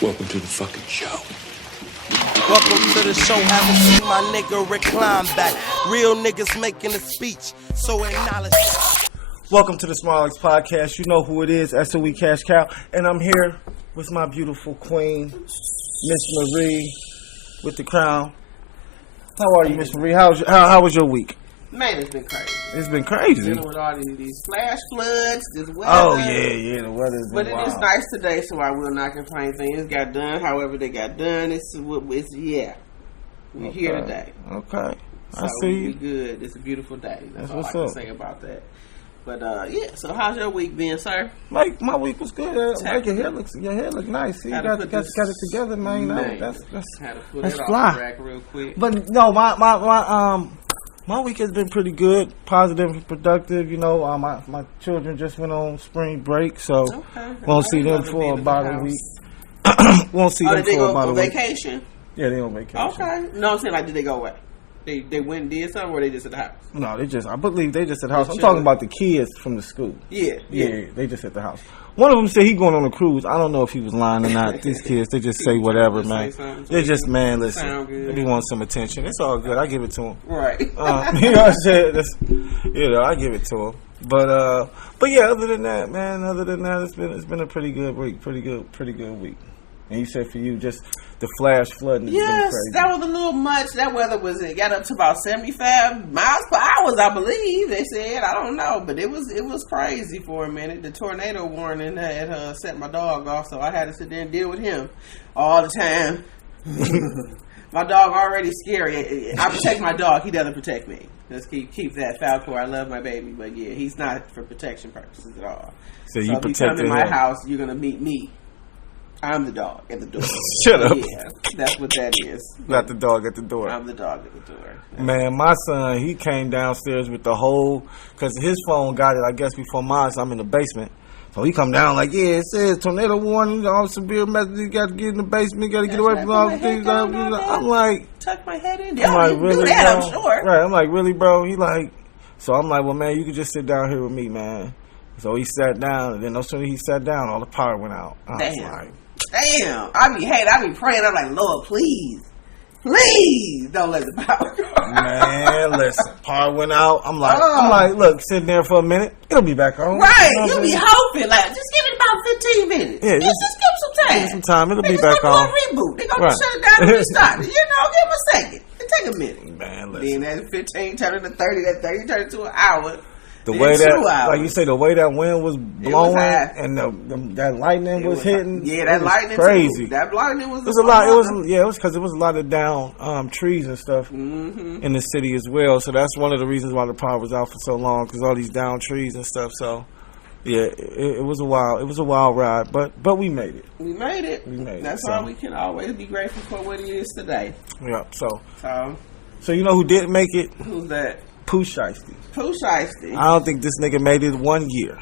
Welcome to the fucking show. Welcome to the show. Haven't seen my nigga recline back. Real niggas making a speech, so acknowledge. Welcome to the Small X Podcast. You know who it is, SOE Cash Cow. And I'm here with my beautiful queen, Miss Marie, with the crown. How are you, Miss Marie? How was your week? Man, it's been crazy. It's been crazy. Dealing with all these flash floods, this weather. Oh, yeah, the weather's been But it wild. is nice today, so I will not complain. Things got done however they got done. We're here today. Okay. So I see you. we good. It's a beautiful day. That's all I what's can up. say about that. But, so how's your week been, sir? Mike, my week was good. Mike, your hair looks nice. See, you got it together, man. That's Had to put that's it fly. off the rack real quick. But no, my week has been pretty good, positive and productive. You know, my children just went on spring break, so won't see them for about a week. Won't see them did they for go about a on week. vacation? Yeah, they on vacation. Okay. No, I'm saying, like, did they go away? They went and did something, or they just at the house? No, I believe they just at the house. I'm talking about the kids from the school. Yeah, they just at the house. One of them said he going on a cruise. I don't know if he was lying or not. These kids, they just say whatever, man. They just, man, listen. They be wanting some attention. It's all good. I give it to them. Right. You know what I'm saying? I give it to them. But yeah, other than that, it's been a pretty good week. Pretty good week. And you said for you, just the flash flooding has been crazy. That was a little much. That weather it got up to about 75 miles per hour, I believe. They said, I don't know, but it was crazy for a minute. The tornado warning had set my dog off, so I had to sit there and deal with him all the time. My dog already scary. I protect my dog. He doesn't protect me. Let's keep that Falcor. I love my baby, but yeah, he's not for protection purposes at all. So you if you come to my house, you're gonna meet me. I'm the dog at the door. Shut up. Yeah, that's what that is. Not the dog at the door. I'm the dog at the door. Man, my son, he came downstairs with the whole, because his phone got it, I guess, before mine, so I'm in the basement. So he come down like, yeah, it says tornado warning, all severe messages, you got to get in the basement, you got to get away from all the things. I'm like, tuck my head in. I'm like, really, do that, bro? I'm sure. Right, I'm like, really, bro? He like, so I'm like, well, man, you can just sit down here with me, man. So he sat down, and then as soon as he sat down, all the power went out. I was like, damn. I be praying. I'm like, Lord, please don't let the power go. Man, listen, power went out. I'm like, look, sitting there for a minute, it'll be back on. Right, you'll be hoping, like, just give it about 15 minutes. Yeah, just give it some time. Give it some time, it'll be back on. Reboot. They're gonna shut it down and restart it. Give them a second. It take a minute. Man, listen. Then that 15 turn into 30, that 30 turn into an hour. The way that, like you say, the way that wind was blowing and that lightning was hitting, that lightning crazy. Too. That lightning was. It was a lot. It was because it was a lot of down trees and stuff in the city as well. So that's one of the reasons why the power was out for so long, because all these down trees and stuff. So yeah, it was a wild ride, but we made it. We made it. That's why we can always be grateful for what it is today. Yeah. So you know who didn't make it? Who's that? Pooh Shiesty. Pooh Shiesty. I don't think this nigga made it 1 year.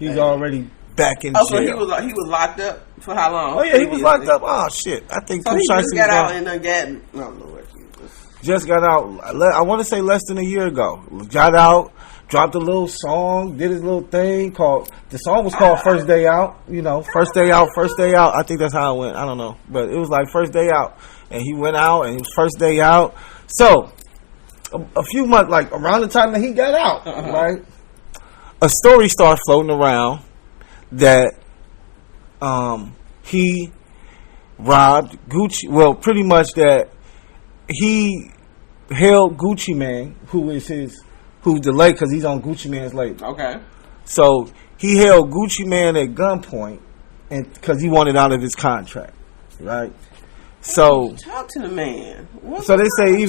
He's already back in jail. So he was locked up for how long? Oh yeah, he was locked up. Oh shit! I think so Pooh he Shiesty just got out and done got. Oh Lord Jesus. Just got out. I want to say less than a year ago. Got out, dropped a little song, did his little thing called. The song was called "First Day Out." You know, first day out. I think that's how it went. I don't know, but it was like first day out, and he went out, and it was first day out. So. A few months, like around the time that he got out, right? A story started floating around that he robbed Gucci. Well, pretty much that he held Gucci Man, who's the label, because he's on Gucci Man's label. Okay. So he held Gucci Man at gunpoint, and because he wanted out of his contract, right? So talk to the man. So they say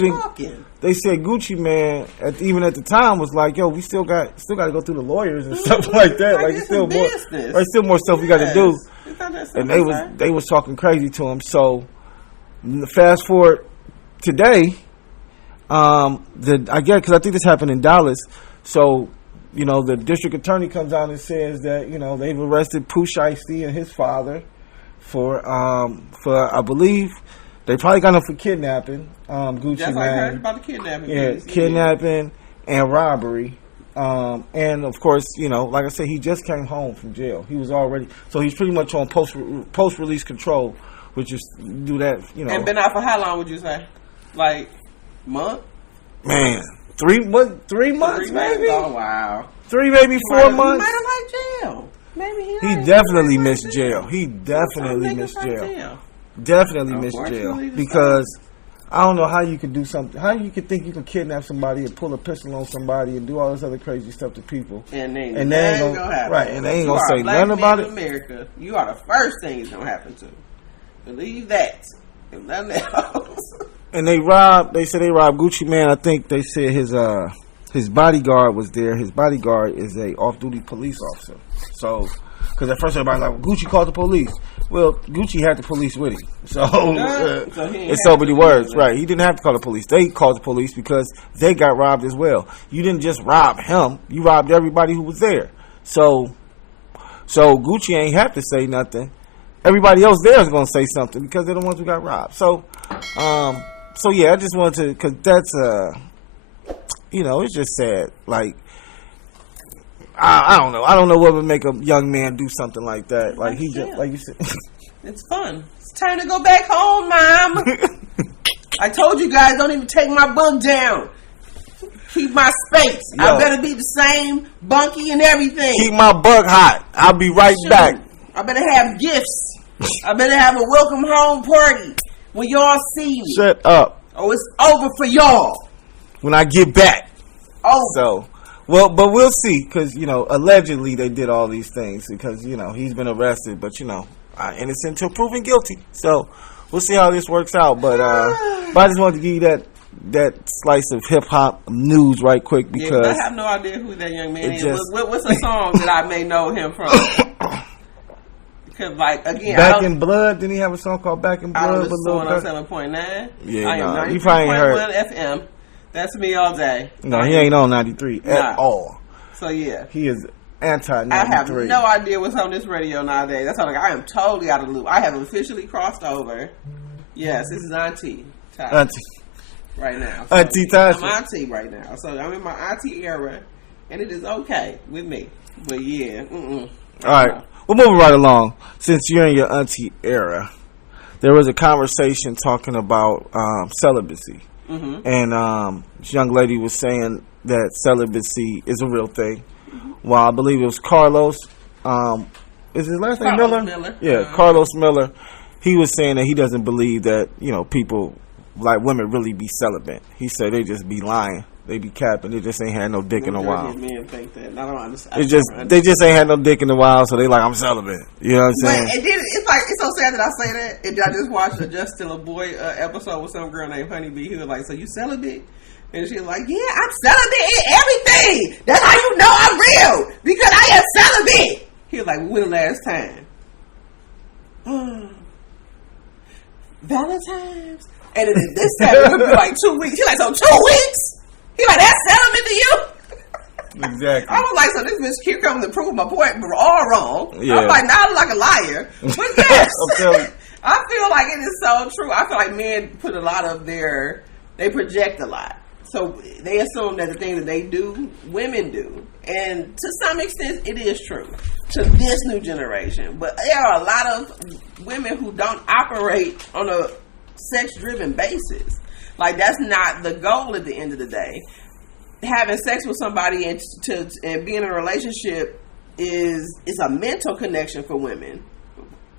they said Gucci Man even at the time was like, yo, we still got to go through the lawyers and stuff like that. Like it's still more stuff we got to do. And they was talking crazy to him. So fast forward today, I guess because I think this happened in Dallas. So you know the district attorney comes out and says that they've arrested Pooh Shiesty and his father for I believe they probably got him for kidnapping. Gucci Man. I heard about the kidnapping. Yeah, kidnapping and robbery. And of course, like I said, he just came home from jail. He was already he's pretty much on post release control which is do that, you know. And been out for how long would you say? Like month? Man, 3 months, 3 maybe. Oh wow. 3, maybe 4 months. He might have liked jail. Maybe he definitely missed jail. He definitely missed jail. Definitely missed jail because I don't know how you could do something. How you could think you can kidnap somebody and pull a pistol on somebody and do all this other crazy stuff to people, and they ain't gonna happen. Right, and they ain't gonna say nothing about it. America, you are the first thing that's gonna happen to. Believe that. If nothing else. And they robbed. They said they robbed Gucci Man. I think they said his bodyguard was there. His bodyguard is a off-duty police officer. So, because at first everybody was like, well, Gucci called the police. Well, Gucci had the police with him. So, it's so many words. Right. He didn't have to call the police. They called the police because they got robbed as well. You didn't just rob him. You robbed everybody who was there. So Gucci ain't have to say nothing. Everybody else there is going to say something because they're the ones who got robbed. So yeah, I just wanted to, because that's, it's just sad. Like, I don't know. I don't know what would make a young man do something like that. Like, he just, like you said. It's fun. It's time to go back home, Mom. I told you guys, don't even take my bunk down. Keep my space. Yo, I better be the same bunkie and everything. Keep my bug hot. I'll be right back. I better have gifts. I better have a welcome home party when y'all see me. Shut up. Oh, it's over for y'all. When I get back. Oh. So, well, but we'll see, because, allegedly they did all these things because, he's been arrested, but, innocent until proven guilty. So, we'll see how this works out. But I just wanted to give you that slice of hip-hop news right quick because... I have no idea who that young man is. What's a song that I may know him from? Because, again... Back in Blood? Didn't he have a song called Back in Blood? I was on 7.9. Yeah, I am you probably ain't heard. 93.1 FM. That's me all day. No, he ain't on 93 at all. So, yeah. He is anti-93. I have no idea what's on this radio nowadays. That's all. I am totally out of the loop. I have officially crossed over. Yes, this is Auntie time. Auntie. Right now. So Auntie Tasha. I'm Auntie right now. So, I'm in my Auntie era, and it is okay with me. But, yeah. All right. We're moving right along. Since you're in your Auntie era, there was a conversation talking about celibacy. Mm-hmm. And this young lady was saying that celibacy is a real thing. While I believe it was Carlos, is his last name Miller? Yeah, Carlos Miller. He was saying that he doesn't believe that, people, like women, really be celibate. He said they just be lying. They be capping. They just ain't had no dick in a while. Men think that. I don't understand. They just ain't had no dick in a while, so they like, I'm celibate. You know what I'm saying? But it's so sad that I say that. And I just watched a Just Still a Boy episode with some girl named Honeybee. He was like, so you celibate? And she was like, yeah, I'm celibate in everything. That's how you know I'm real. Because I am celibate. He was like, when the last time? Valentine's. And then this time it would be like 2 weeks. He's like, so 2 weeks? He like, that's celibate to you? Exactly. I was like, so this bitch here comes to prove my point, but we're all wrong. Yeah. I'm like, now I look like a liar. But yes, I feel like it is so true. I feel like men put a lot of they project a lot. So they assume that the things that they do, women do. And to some extent, it is true to this new generation. But there are a lot of women who don't operate on a sex-driven basis. Like, that's not the goal at the end of the day. Having sex with somebody and being in a relationship is a mental connection for women.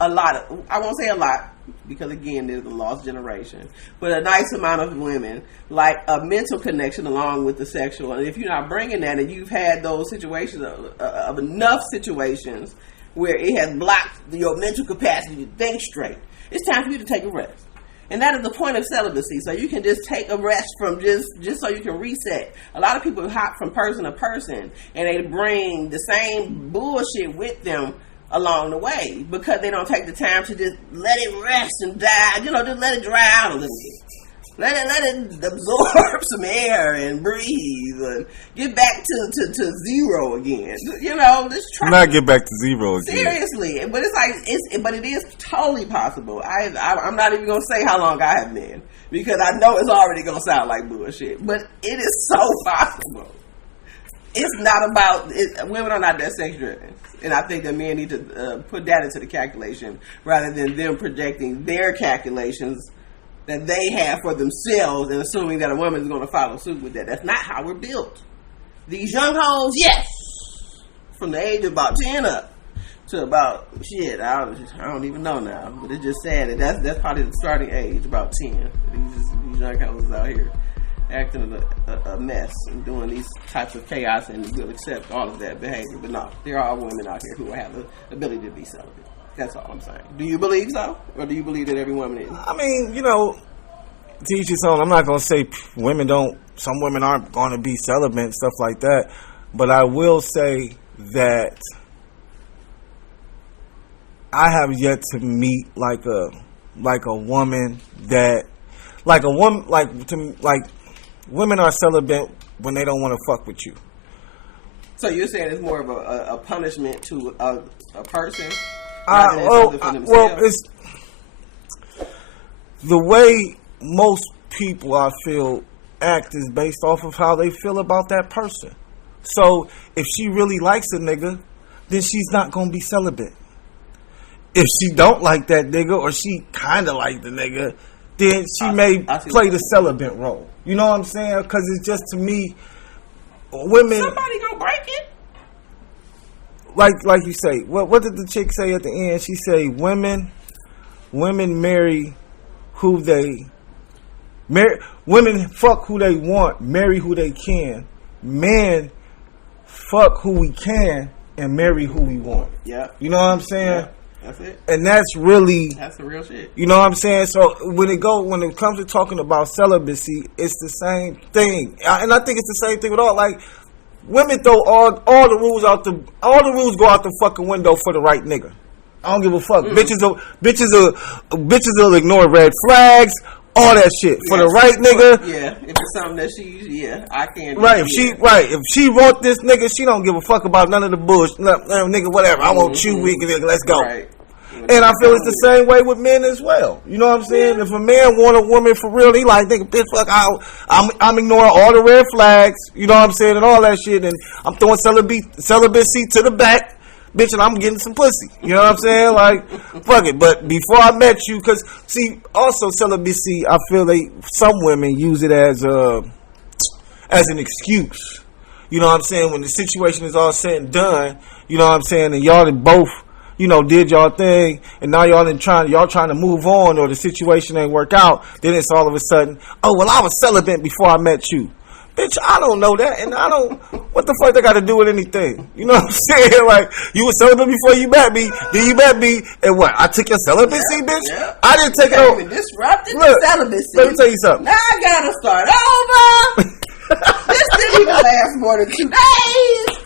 I won't say a lot, because again, there's a lost generation. But a nice amount of women like a mental connection along with the sexual. And if you're not bringing that, and you've had those situations of enough situations where it has blocked your mental capacity to think straight, it's time for you to take a rest. And that is the point of celibacy. So you can just take a rest from just so you can reset. A lot of people hop from person to person, and they bring the same bullshit with them along the way because they don't take the time to just let it rest and die. Just let it dry out a little bit. Let it absorb some air and breathe and get back to zero again. Just try. Not get back to zero again. Seriously, but but it is totally possible. I'm not even gonna say how long I have been because I know it's already gonna sound like bullshit. But it is so possible. It's not about women are not that sex driven. And I think that men need to put that into the calculation rather than them projecting their calculations that they have for themselves and assuming that a woman is going to follow suit with that. That's not how we're built. These young hoes, yes, from the age of about 10 up to about, shit, I don't even know now. But it's just sad that that's probably the starting age, about 10. These young hoes out here acting a mess and doing these types of chaos, and we'll accept all of that behavior. But no, there are women out here who have the ability to be celibate. That's all I'm saying. Do you believe so? Or do you believe that every woman is? I mean, to each his own. I'm not going to say some women aren't going to be celibate and stuff like that. But I will say that I have yet to meet like a woman that, women are celibate when they don't want to fuck with you. So you're saying it's more of a punishment to a person? It's the way most people, I feel, act is based off of how they feel about that person. So if she really likes a nigga, then she's not gonna be celibate. If she don't like that nigga, or she kind of like the nigga, then she may play the celibate role. You know what I'm saying? Because it's just, to me, women. Somebody gonna break it. Like you say, what did the chick say at the end? She say women marry who they marry. Women fuck who they want, marry who they can. Men fuck who we can and marry who we want. Yeah. You know what I'm saying? Yeah. That's it. And that's the real shit. You know what I'm saying? So when it comes to talking about celibacy, it's the same thing. And I think it's the same thing with all, like, women throw all the rules go out the fucking window for the right nigga. I don't give a fuck. Bitches will ignore red flags, all that shit for the right nigga. Yeah, if it's something that I can't. Right, if she want this nigga, she don't give a fuck about none of the bullshit. Nigga, whatever. I want you, let's go. Right. And I feel it's the same way with men as well. You know what I'm saying? Yeah. If a man want a woman for real, he like, nigga, bitch, fuck out. I'm ignoring all the red flags. You know what I'm saying? And all that shit. And I'm throwing celibacy to the back. Bitch, and I'm getting some pussy. You know what I'm saying? Like, fuck it. But before I met you, because, see, also celibacy, I feel some women use it as an excuse. You know what I'm saying? When the situation is all said and done, you know what I'm saying? And y'all both, did y'all thing, and now y'all trying to move on, or the situation ain't work out, then it's all of a sudden, oh, well, I was celibate before I met you. Bitch, I don't know that, and what the fuck they got to do with anything? You know what I'm saying? Like, you were celibate before you met me, then you met me, and what, I took your celibacy, bitch? Yeah. I didn't take it over. Disrupted the celibacy. Let me tell you something. Now I gotta start over. This didn't even last more than 2 days.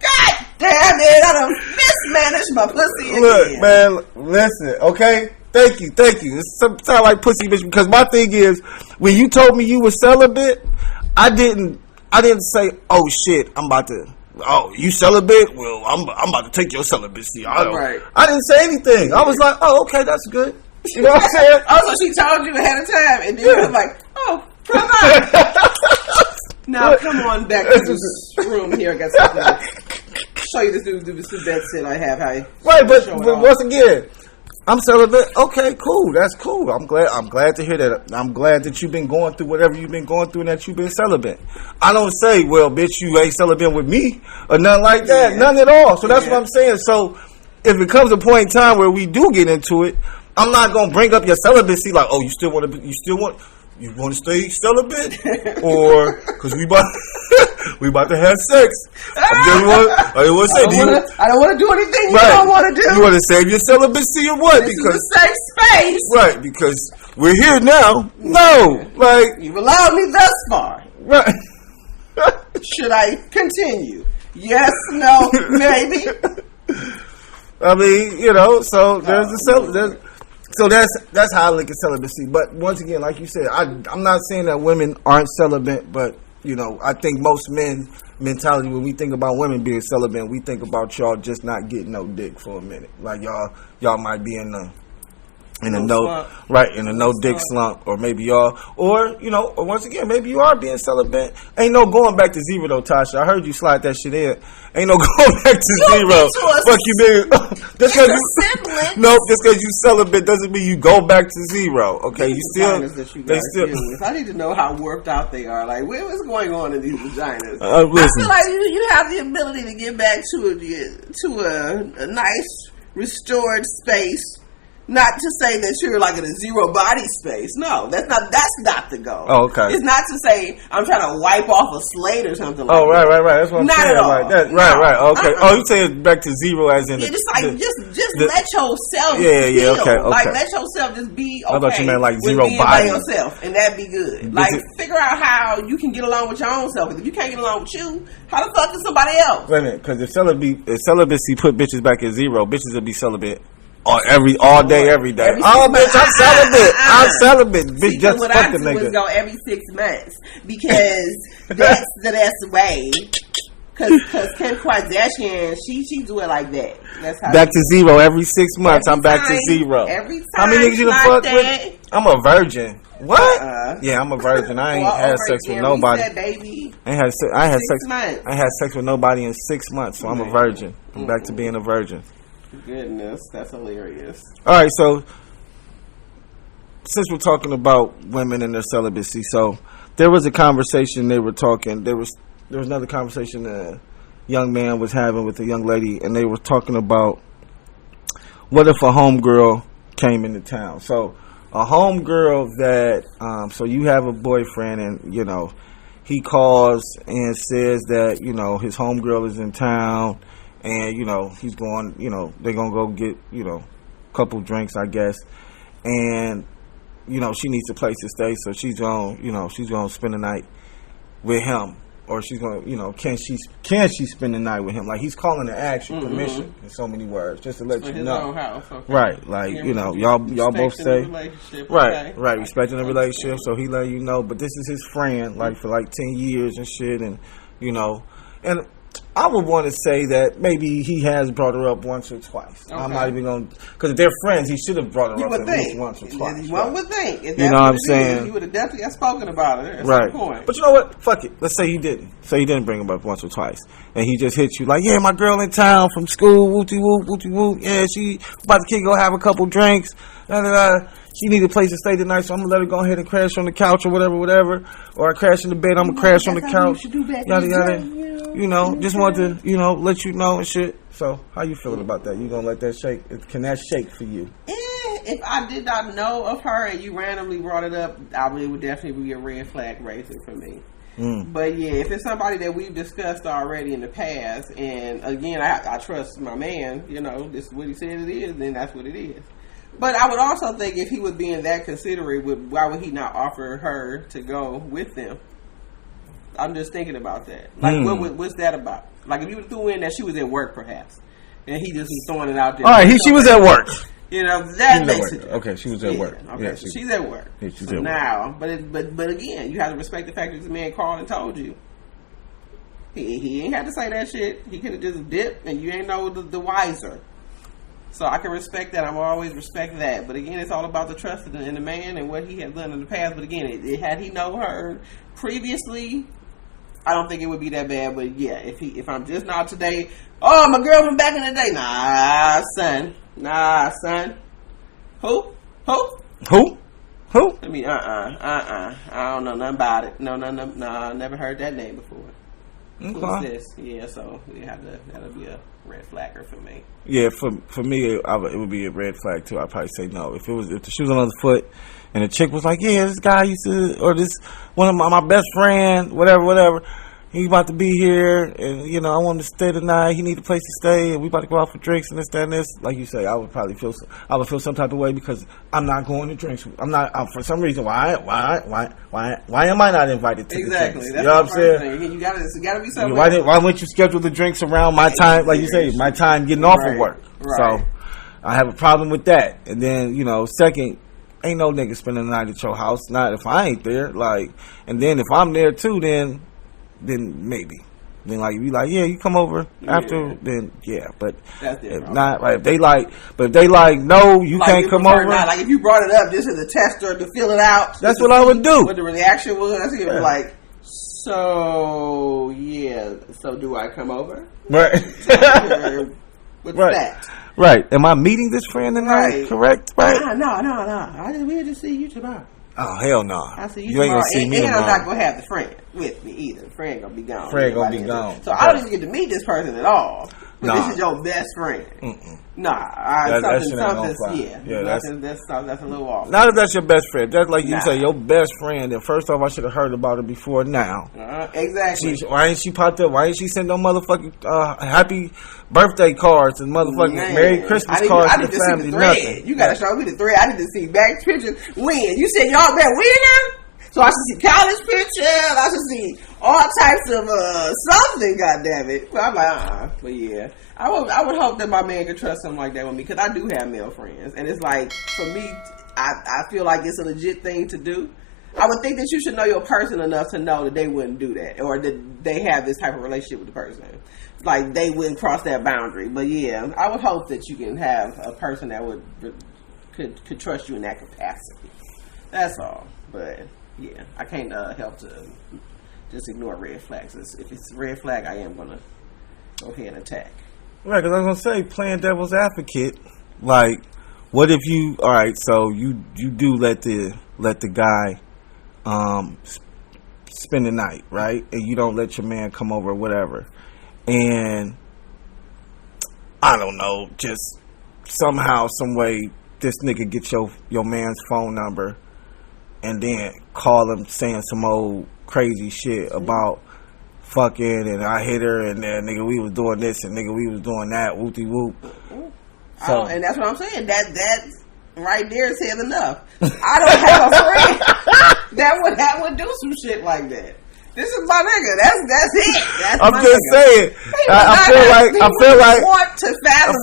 God damn it, I done mismanaged my pussy again. Look, man, listen, okay? Thank you. It sound like pussy, bitch, because my thing is, when you told me you were celibate, I didn't say, oh shit, you celibate? Well, I'm about to take your celibacy. Right. I didn't say anything. I was like, oh, okay, that's good. You know what I'm saying? Also, she told you ahead of time, and then you were like, oh, come on. Now, come on back to this room here. I got something to show you this bed sit I have. Right, but once again, I'm celibate. Okay, cool. That's cool. I'm glad to hear that. I'm glad that you've been going through whatever you've been going through and that you've been celibate. I don't say, well, bitch, you ain't celibate with me or nothing like that. Yeah. None at all. So that's what I'm saying. So if it comes a point in time where we do get into it, I'm not gonna bring up your celibacy like, oh, you want to stay celibate, or because we about to have sex. I don't want to do anything you don't want to do. You want to save your celibacy or what? This is a safe space, right? Because we're here now. No, like you've allowed me thus far. Right? Should I continue? Yes, no, maybe. I mean, so So that's how I look at celibacy. But once again, like you said, I'm not saying that women aren't celibate, but I think most men mentality when we think about women being celibate, we think about y'all just not getting no dick for a minute. Like y'all might be in in a no dick slump, or maybe y'all, or or once again, maybe you are being celibate. Ain't no going back to zero though, Tasha. I heard you slide that shit in. Ain't no going back to zero. Fuck you, nigga. Just because you celibate doesn't mean you go back to zero. Okay, I need to know how warped out they are. Like, what's going on in these vaginas? Listen. I feel like you have the ability to get back to a nice restored space. Not to say that you're like in a zero body space. No, that's not the goal. Oh, okay. It's not to say I'm trying to wipe off a slate or something like that. Oh, right. That's what I'm saying. Not at all. Like that. Right. Okay. Oh, you saying back to zero as in just let yourself feel. Okay. Like, let yourself just be okay. I thought you meant like zero being body. by yourself, and that'd be good. Like, figure out how you can get along with your own self. If you can't get along with you, how the fuck is somebody else? Wait a minute, because if celibacy put bitches back at zero, bitches would be celibate. All day, every day. Bitch, I'm celibate. I'm celibate. Bitch, just fuck the nigga. What I do is go every 6 months because that's the best way. Because Kim Kardashian, she do it like that. That's how back to zero every 6 months. I'm back to zero. Every time. How many niggas you done fuck with? I'm a virgin. What? Yeah, I'm a virgin. I ain't had sex with nobody. I had sex with nobody in 6 months, so I'm a virgin. I'm back to being a virgin. Goodness, that's hilarious. All right, so since we're talking about women and their celibacy, so there was a conversation they were talking. There was another conversation a young man was having with a young lady, and they were talking about what if a homegirl came into town. So a homegirl that, so you have a boyfriend, and he calls and says that his homegirl is in town. And, he's going, they're going to go get, a couple drinks, I guess. And, she needs a place to stay. So she's going to spend the night with him. Or she's going to, can she spend the night with him? Like, he's calling to ask you permission in so many words, just to let you know. Own house, okay. Right. Like, y'all both say. Right. Respecting the relationship. So he let you know. But this is his friend, like, for like 10 years and shit. And, and I would want to say that maybe he has brought her up once or twice. Okay. I'm not even going to, because if they're friends, he should have brought her up at least once or twice. One would think. You know what I'm saying? He would have definitely spoken about it at some point. But you know what? Fuck it. Let's say he didn't. Say he didn't bring him up once or twice. And he just hit you like, yeah, my girl in town from school, wooty-woo. Yeah, she about to go have a couple drinks. She need a place to stay tonight, so I'm going to let her go ahead and crash on the couch or whatever. Or I crash in the bed, I'm going to crash on the couch. Yada. Just wanted to, let you know and shit. So, how you feeling about that? You gonna let that shake? Can that shake for you? If I did not know of her and you randomly brought it up, it would definitely be a red flag raiser for me. But yeah, if it's somebody that we've discussed already in the past, and again, I trust my man, this is what he said it is, then that's what it is. But I would also think if he was being that considerate, why would he not offer her to go with them? I'm just thinking about that. Like, what's that about? Like, if you threw in that she was at work, perhaps, and he just was throwing it out there. All right, she was at work. That makes it. Okay, she was at work. Okay, yeah, she's at work. Yeah, she's at now, work. But again, you have to respect the fact that this man called and told you. He ain't had to say that shit. He could have just dipped, and you ain't know the wiser. So I can respect that. I'm always respect that. But again, it's all about the trust in the man and what he has done in the past. But again, had he known her previously, I don't think it would be that bad. But yeah, if I'm just not today, my girl from back in the day. Nah, son. Who? I mean, I don't know nothing about it. No, I never heard that name before. Who's this? Yeah, so that'll be a red flagger for me. Yeah, for me, it would be a red flag too. I'd probably say no. If the shoe was on the other foot, and the chick was like, yeah, this guy used to, or this one of my best friend, whatever. He about to be here, and I want him to stay tonight. He need a place to stay, and we about to go out for drinks and this, that, and this. Like you say, I would feel some type of way because I'm not going to drinks. I'm not for some reason. Why am I not invited to the drinks? That's you know what I'm saying? You gotta be something. Why wouldn't you schedule the drinks around my time? Like you say, my time getting off of work. Right. So I have a problem with that. And then second, ain't no nigga spending the night at your house. Not if I ain't there. Like, and then if I'm there too, then maybe. then like you like, yeah, you come over after, then yeah, but that's different. If not, like if they like, no, you like can't come over. Not, like if you brought it up just as a tester to fill it out. That's what I would do. What the reaction was, like, so yeah, so do I come over? Right. What's right. that? Right. Am I meeting this friend tonight? Right. Correct. Right. No. We'll just see you tomorrow. Oh hell no! I see you ain't gonna see me and tomorrow. I'm not gonna have the friend with me either. The friend gonna be gone. Friend gonna be gone. So I don't even get to meet this person at all. But this is your best friend. That's a little off. Not if that's your best friend. Just like you say, your best friend. And first off, I should have heard about it before now. Exactly. Why ain't she popped up? Why ain't she send no motherfucking happy birthday cards and motherfucking Merry Christmas cards to the family? Nothing. You gotta show me the thread. I need to see back pictures. When you said y'all been when now? So I should see college pictures. I should see all types of something. Goddamn it! But I'm like, But yeah, I would hope that my man could trust something like that with me because I do have male friends, and it's like for me, I feel like it's a legit thing to do. I would think that you should know your person enough to know that they wouldn't do that, or that they have this type of relationship with the person. Like they wouldn't cross that boundary. But yeah, I would hope that you can have a person that could trust you in that capacity. That's all. But yeah, I can't help to just ignore red flags. If it's a red flag, I am gonna go ahead and attack. Right, because I was gonna say, playing devil's advocate, like, what if you? All right, so you do let the guy spend the night, right, and you don't let your man come over or whatever, and I don't know, just somehow, some way, this nigga get your man's phone number. And then call him saying some old crazy shit about fucking and I hit her and then nigga we was doing this and nigga we was doing that, whoopty whoop. So, and that's what I'm saying. That right there says enough. I don't have a friend that would do some shit like that. This is my nigga. That's it. That's I'm just saying. I feel like want to fathom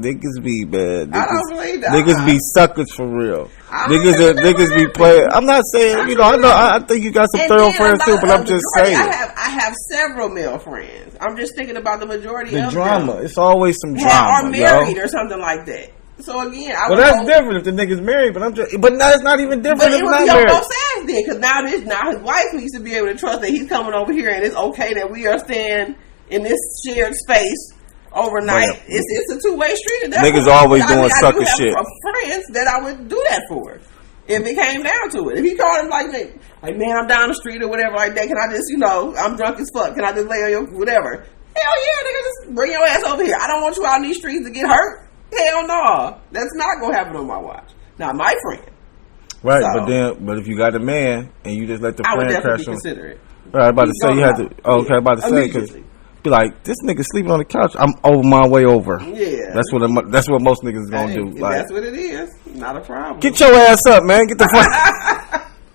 niggas be man. I don't believe that. Niggas be suckers for real. Niggas be playing. I'm not saying, I think you got some thorough friends too, but I'm just saying. I have several male friends. I'm just thinking about the majority of drama. It's always some drama. Are married or something like that. So again, that's different if the nigga's married. But now it's not even different if not married. But it would be on both sides then, because now his wife needs to be able to trust that he's coming over here and it's okay that we are staying in this shared space overnight. Right. It's a two-way street. Niggas always doing sucker shit. I have friends that I would do that for if it came down to it. If he called him like man, I'm down the street or whatever like that. Can I just, I'm drunk as fuck. Can I just lay on your whatever? Hell yeah, nigga, just bring your ass over here. I don't want you out in these streets to get hurt. Hell no, that's not gonna happen on my watch. Not my friend. Right, so, but if you got a man and you just let the friend crash on, consider it. Right, I'm about to say you had to. Oh, okay, I'm about to say because be like this nigga sleeping on the couch. I'm over my way over. Yeah, that's what most niggas is gonna do. Like, that's what it is. Not a problem. Get your ass up, man. Get the fuck.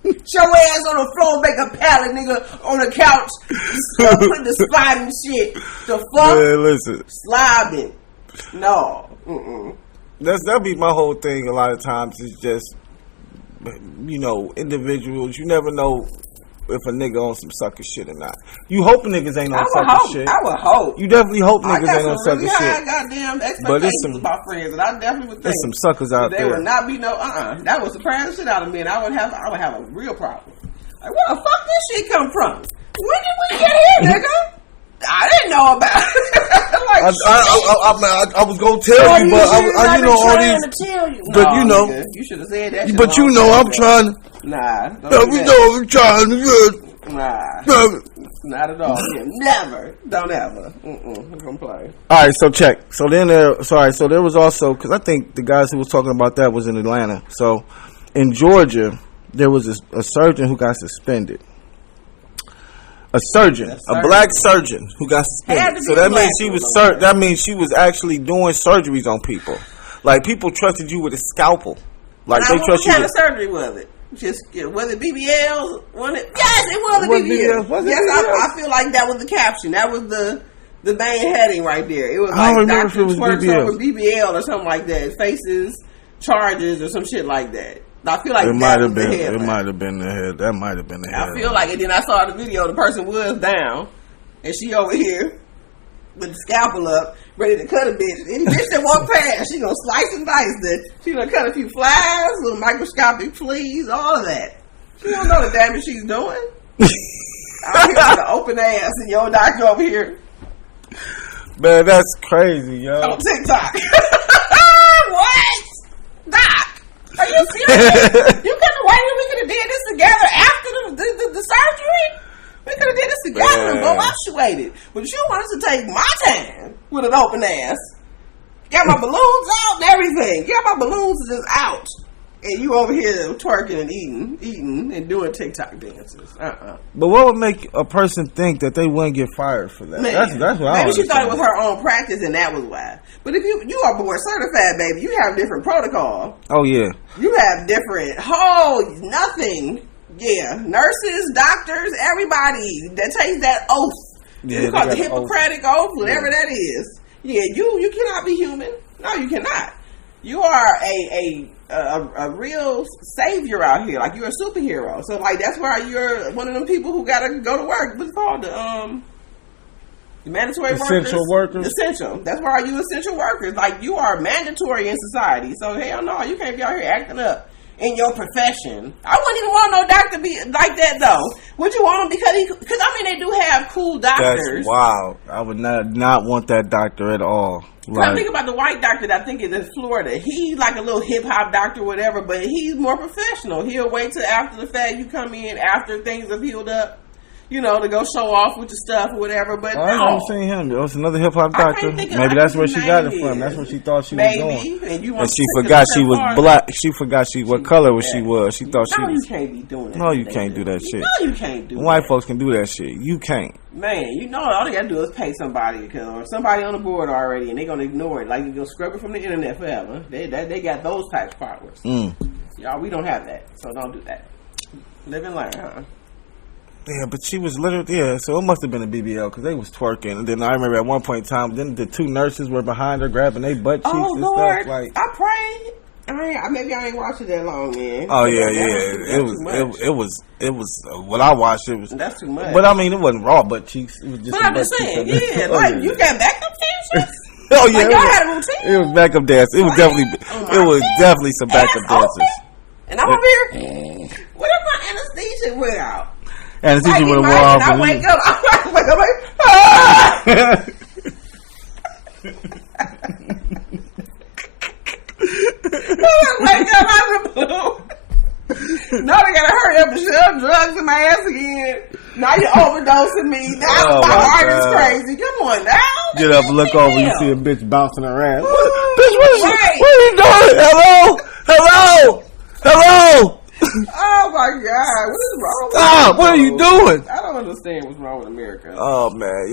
Get your ass on the floor, make a pallet, nigga, on the couch, put the spot and shit. The fuck? Man, listen. Slobbing. No. That'll be my whole thing. A lot of times it's just, individuals. You never know if a nigga on some sucker shit or not. You hope niggas ain't on sucker shit. I would hope. You definitely hope niggas ain't on sucker shit. I got goddamn expectations about friends, and I definitely would think there's some suckers out there. They would not be that would surprise the shit out of me, and I would have a real problem. Like, where the fuck this shit come from? When did we get here, nigga? I didn't know about it. I was gonna tell you, but all these. To tell you. But nigga, you should have said that. But I'm trying. Nah. I'm trying. Nah. Not at all. Yeah, never. Don't ever. I'm gonna play. All right, so check. So then there was also, because I think the guys who was talking about that was in Atlanta. So in Georgia, there was a surgeon who got suspended. A surgeon, a black surgeon who got suspended. So that means she was actually doing surgeries on people. Like people trusted you with a scalpel. Like they trust you. What kind of surgery was it? Was it BBLs? Yes, it was a BBL. Yes, I feel like that was the caption. That was the main heading right there. It was like Dr. Twerks over BBL or something like that. Faces, charges, or some shit like that. I feel like it might have been. It might have been the head. That might have been the head. I feel like, and then I saw the video. The person was down, and she over here with the scalpel up, ready to cut a bitch. Any bitch that walk past, she gonna slice and dice it. She gonna cut a few flies, little microscopic fleas, all of that. She don't know the damage she's doing. Out here with an open ass, and your doctor over here. Man, that's crazy, yo. On TikTok. What? Doc, are you serious? You could have waited. We could have did this together after the surgery. We could have did this together and both actuated. But you wanted to take my time with an open ass. Got my balloons out and everything. Got my balloons just out. And you over here twerking and eating and doing TikTok dances. But what would make a person think that they wouldn't get fired for that? Man, that's what I maybe she thought it was her own practice and that was why. But if you are board certified, baby, you have different protocol. Oh yeah. You have different nothing. Yeah. Nurses, doctors, everybody that takes that oath. Yeah, you call it the Hippocratic oath, whatever that is. Yeah, you cannot be human. No, you cannot. You are a real savior out here. Like, you're a superhero. So, like, that's why you're one of them people who gotta go to work. What's it called? The mandatory essential workers. Essential. That's why you essential workers. Like, you are mandatory in society. So, hell no, you can't be out here acting up in your profession. I wouldn't even want no doctor to be like that, though. Would you want him? Because I mean, they do have cool doctors. That's wild. I would not want that doctor at all. I think about the white doctor that I think is in Florida. He's like a little hip hop doctor, whatever, but he's more professional. He'll wait till after the fact you come in, after things have healed up, you know, to go show off with your stuff or whatever. But I haven't seen him. It was another hip hop doctor. Maybe that's where she got it from. That's what she thought she was doing. And she forgot she was black. She forgot what color she was. She thought she was. You can't be doing that. No, you can't do that shit. No, you can't do that. White folks can do that shit. You can't. Man, you know, all they gotta do is pay somebody or somebody on the board already, and they're gonna ignore it. Like, you're gonna scrub it from the internet forever. They got those types of powers. Y'all, we don't have that, so don't do that. Live and learn, huh? Yeah, but she was literally, so it must have been a BBL because they was twerking. And then I remember at one point in time, then the two nurses were behind her grabbing their butt cheeks and Lord. stuff. Like, I prayed. Maybe I ain't watched it that long, man. Oh yeah. It was what I watched. It was that's too much. But I mean, it wasn't raw butt cheeks. It was just. But I'm just saying, you got backup dancers. Oh yeah, like, y'all had a routine. It was backup dance. It was definitely some backup dancers. And I'm over here. What if my anesthesia went out? Anesthesia would have wore off. I wake up. I'm like, ah! Wake up out of the blue. Now they gotta hurry up and shove drugs in my ass again. Now you're overdosing me. Now my heart is crazy. Come on now. Get up and look over. You see a bitch bouncing her ass. Bitch, what are you doing? Hello. Oh my God! What is wrong with Stop! What are you doing? I don't understand what's wrong with America. Oh man,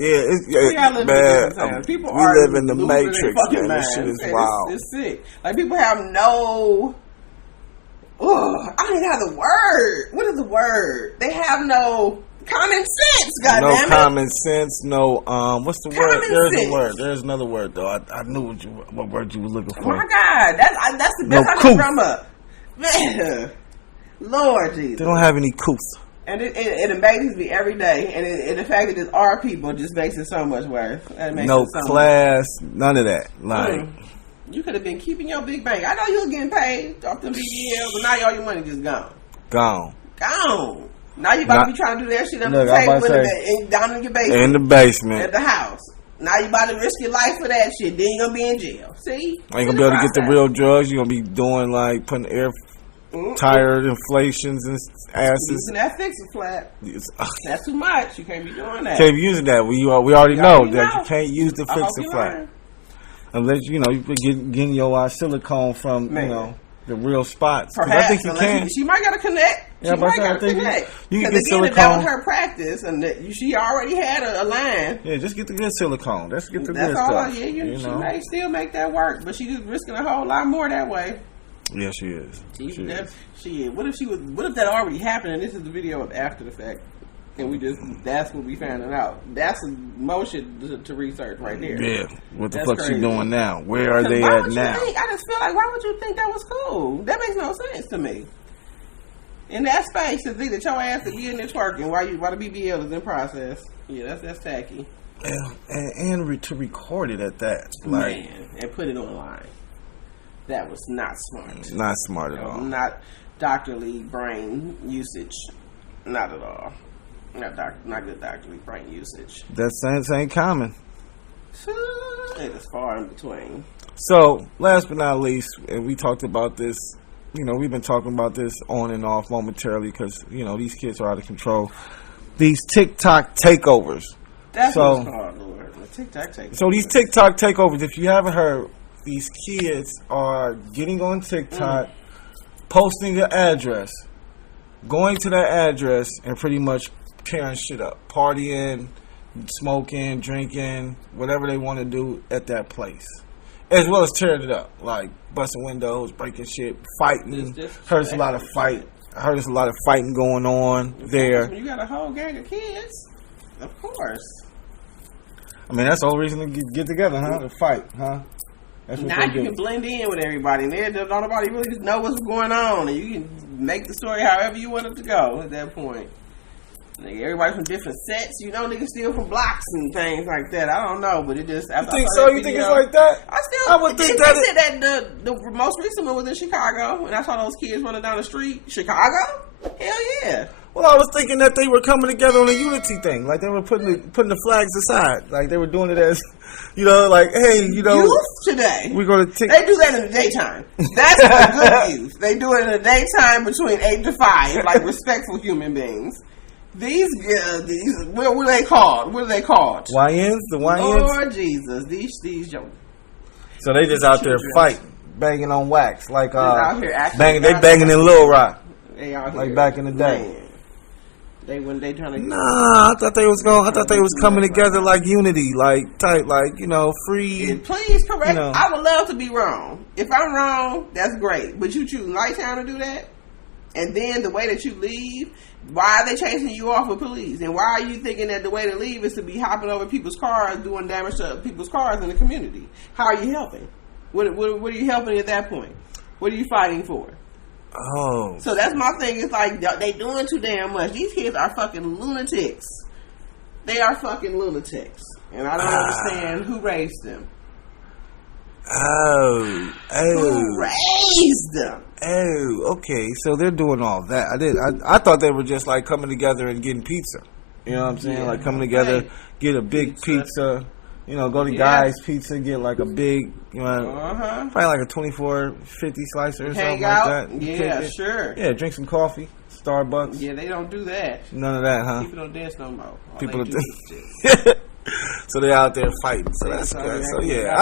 People we live in the Matrix, man. This shit is wild. It's sick. Like, people have no. I don't even have the word. What is the word? They have no common sense. Goddamn no common sense. No. What's the word? There's sense. a word. There's another word though. I knew what word you were looking for. Oh my God! That's the best I can drum up. Man. Lord Jesus. They don't have any couth. And it amazes me every day. And the fact that it's our people just makes it so much worse. No class, none of that. Like, you could have been keeping your big bank. I know you was getting paid off them BBLs, but now all your money just gone. Gone. Now you about to be trying to do that shit under the table down in your basement. In the basement. At the house. Now you about to risk your life for that shit. Then you gonna be in jail. See? Ain't gonna be able to get the real drugs. You gonna be doing like putting air tire inflations and asses. Using that fixer flat. That's too much. You can't be doing that. Can't be using that. We already know that you can't use the fixer flat. Unless, you getting your silicone from, the real spots. Perhaps. I think you can. She might got to connect. Yeah, but I think you can get silicone. That was her practice, and she already had a line. Yeah, just get the good silicone. Let's get the good stuff. That's all. Yeah, she may still make that work, but she's just risking a whole lot more that way. Yeah, she is. She is. What if that already happened and this is the video of after the fact? And that's what we found out. That's more shit to research right there. Yeah. What the That's fuck crazy. she doing now? Where are they Why at would now? You think, I just feel like, why would you think that was cool? That makes no sense to me. In that space, to think that your ass to be in there twerking while the BBL is in process. Yeah, that's tacky. And to record it at that. Like, Man, and put it online. That was not smart. Not smart at all. Not doctorly brain usage. Not at all. Not good doctorly brain usage. That sense ain't common. It is far in between. So, last but not least, and we talked about this, we've been talking about this on and off momentarily because, these kids are out of control. These TikTok takeovers. That's what it's called, Lord. The TikTok takeovers. So these TikTok takeovers, if you haven't heard, these kids are getting on TikTok, posting their address, going to that address, and pretty much tearing shit up. Partying, smoking, drinking, whatever they want to do at that place. As well as tearing it up. Like busting windows, breaking shit, fighting. Heard there's a lot of fight. I heard there's a lot of fighting going on there. You got a whole gang of kids. Of course. I mean, that's the whole reason to get together, huh? To fight, huh? That's what now you can blend in with everybody, and don't nobody really just know what's going on, and you can make the story however you want it to go at that point. Like, everybody from different sets, niggas still from blocks and things like that. I don't know, but it just. You think so? You think it's like that? I would think that. They said that the most recent one was in Chicago, and I saw those kids running down the street. Chicago? Hell yeah. Well, I was thinking that they were coming together on a unity thing, like they were putting the flags aside, like they were doing it as, like, hey, youth today. We're gonna They do that in the daytime. That's for good youth. They do it in the daytime between 8 to 5, like respectful human beings. These what are they called? What are they called? YNs, the YNs. Lord Jesus, these young. So they just out there fighting, banging on wax, like out here banging in Little Rock, they out here like back in the day. When they trying to. Nah, I thought they was coming together like unity, like tight, like free. And please correct. I would love to be wrong. If I'm wrong, that's great. But you choose nighttime to do that, and then the way that you leave. Why are they chasing you off with police? And why are you thinking that the way to leave is to be hopping over people's cars, doing damage to people's cars in the community? How are you helping? What are you helping at that point? What are you fighting for? Oh. So that's my thing. It's like they doing too damn much. These kids are fucking lunatics. They are fucking lunatics. And I don't understand who raised them. Oh. Who raised them? Oh, okay. So they're doing all that. I thought they were just like coming together and getting pizza. You know what I'm saying? Like coming together, get a big pizza. Go to Guy's Pizza, get like a big, probably like a 24.50 slicer or something out. like that. Yeah, sure. Yeah, drink some coffee, Starbucks. Yeah, they don't do that. None of that, huh? People don't dance no more. People don't. So they're out there fighting. So that's good. So yeah,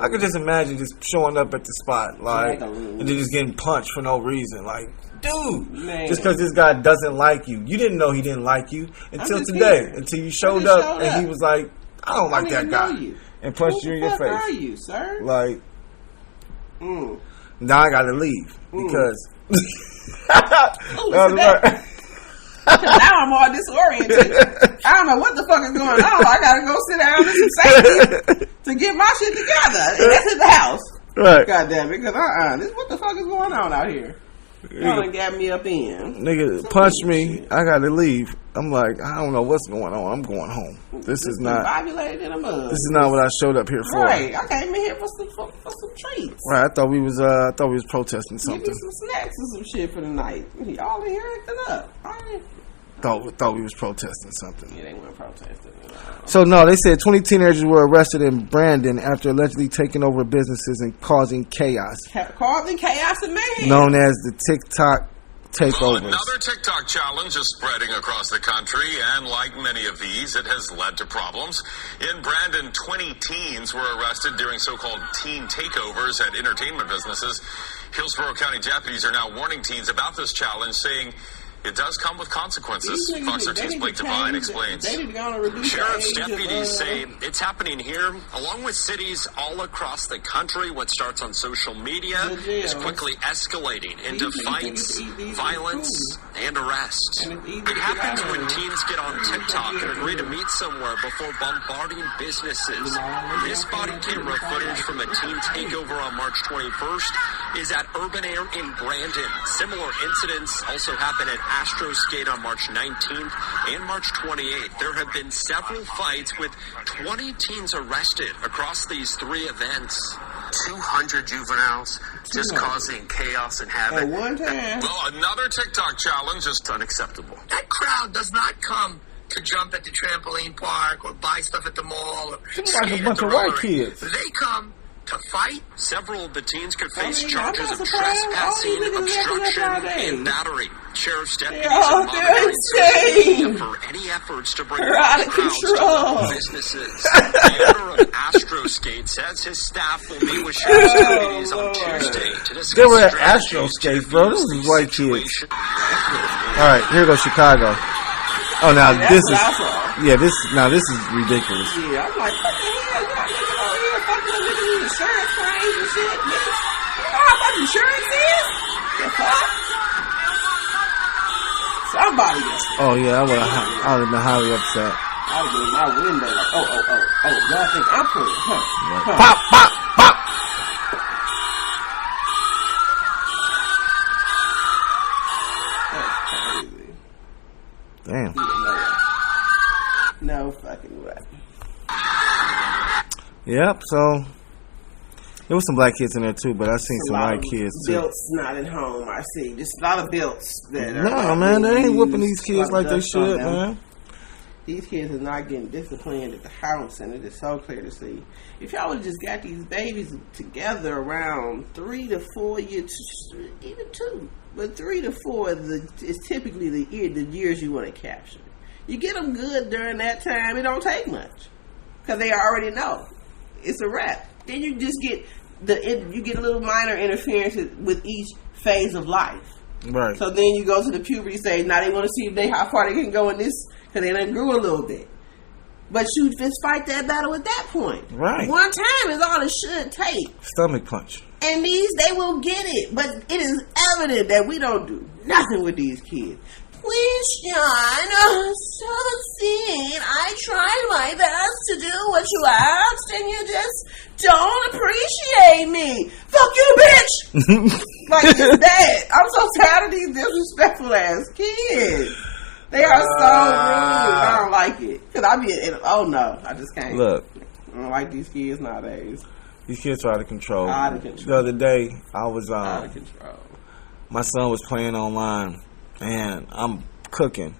I could just imagine just showing up at the spot, like, and then just getting punched for no reason, like. Dude, just because this guy doesn't like you. You didn't know he didn't like you until today. Until you showed up and he was like, I don't like that guy. And punched you in your face. Who are you, sir? Like, now I gotta leave because. Now I'm all disoriented. I don't know what the fuck is going on. I gotta go sit down in some safety to get my shit together. And that's in the house. Right. God damn it. Because what the fuck is going on out here? Y'all done got me up in. Nigga, punch me. I gotta leave. I'm like, I don't know what's going on. I'm going home. This is not. This is not what I showed up here for. Right. I came in here for some treats. Right. I thought we was protesting something. Give me some snacks and some shit for the night. Y'all in here acting up. Thought we was protesting something. Yeah, they weren't protesting. So no, they said 20 teenagers were arrested in Brandon after allegedly taking over businesses and causing chaos. Causing chaos and mayhem. Known as the TikTok takeovers. Well, another TikTok challenge is spreading across the country, and like many of these, it has led to problems. In Brandon, 20 teens were arrested during so-called teen takeovers at entertainment businesses. Hillsborough County deputies are now warning teens about this challenge, saying it does come with consequences. Fox 13's Blake Devine explains. Sheriff's deputies say it's happening here, along with cities all across the country. What starts on social media is quickly escalating into fights, violence, and arrests. It happens when teens get on TikTok and agree to meet somewhere before bombarding businesses. This body camera footage from a teen takeover on March 21st is at Urban Air in Brandon. Similar incidents also happen at Astro Skate on March 19th and March 28th. There have been several fights with 20 teens arrested across these three events. 200 juveniles just causing chaos and havoc. At one time. Well, another TikTok challenge is unacceptable. That crowd does not come to jump at the trampoline park or buy stuff at the mall or like a bunch of white kids. They come to fight. Several of the teens could face charges of trespassing, obstruction, and battery. Sheriff's deputies are monitoring social media for any efforts to bring crowds to businesses. The owner of Astro Skate says his staff will meet with sheriff's deputies on Tuesday to discuss. They were at Astro Skate, bro. This is white kids. All right, here goes Chicago. Oh, now this is ridiculous. Yeah, I'm like, what the hell? Y'all niggas over here fucking with these insurance claims and shit. Bitch. You know how much insurance is? The fuck? Somebody else. Oh yeah, I would have been highly upset. I was in my window like, y'all think I'm putting, huh? Pop, pop, pop. That's crazy. Damn. No fucking way. Yep. So there was some black kids in there too, but I seen some white kids too. Belts not at home. I see just a lot of belts that are. No, man, they ain't whooping these kids like they should, man. These kids are not getting disciplined at the house, and it is so clear to see. If y'all would just got these babies together around 3 to 4 years, even 2, but 3 to 4 is typically the years you want to capture. You get them good during that time, it don't take much, because they already know it's a wrap. Then you just get you get a little minor interference with each phase of life. Right. So then you go to the puberty stage. Now they want to see how far they can go in this, because they done grew a little bit. But you just fight that battle at that point. Right. One time is all it should take. Stomach punch. And they will get it. But it is evident that we don't do nothing with these kids. Please, John, I tried my best to do what you asked, and you just don't appreciate me. Fuck you, bitch! Like, it's bad. I'm so tired of these disrespectful ass kids. They are so rude. I don't like it. Cause I just can't. Look, I don't like these kids nowadays. these kids are out of control. Out of control. The other day, I was Out of control. my son was playing online, and I'm cooking,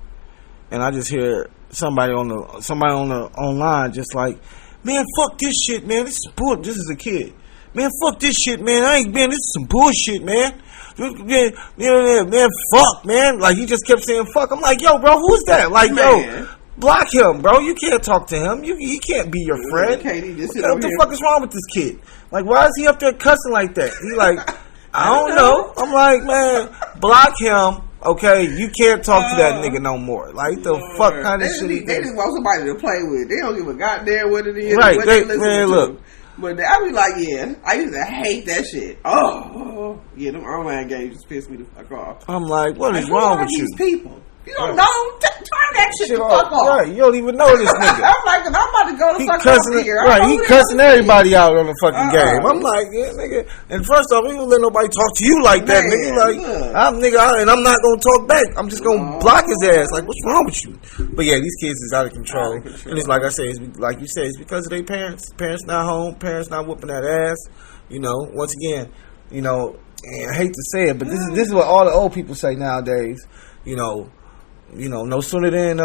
and I just hear somebody on the online just like, man, fuck this shit, man. This is bull. This is a kid. Man, fuck this shit, man. This is some bullshit, man. Man, fuck, man. Like, he just kept saying fuck. I'm like, yo, bro, who's that? Like, yo, block him, bro. You can't talk to him. He can't be your friend. What the fuck is wrong with this kid? Like, why is he up there cussing like that? He like, I don't know. I'm like, man, block him. Okay, you can't talk to that nigga no more. Like, the fuck kind of shit. They just want somebody to play with. They don't give a goddamn what it is. Right, what they listen man, to. look. But I be like, yeah, I used to hate that shit. Oh, yeah, them online games just piss me the fuck off. I'm like, what is who wrong are with you? These people. You don't know. Turn that shit the fuck off. Right, you don't even know this nigga. I'm like, I'm about to go to fuck over here. Right, he cussing everybody out on the fucking game. I'm like, yeah, nigga. And first off, he don't let nobody talk to you like that, nigga. Like, I'm not gonna talk back. I'm just gonna block his ass. Like, what's wrong with you? But yeah, these kids is out of control. And it's like I say, it's like you say, it's because of their parents. Parents not home. Parents not whooping that ass. You know, once again, and I hate to say it, but this is what all the old people say nowadays. No sooner than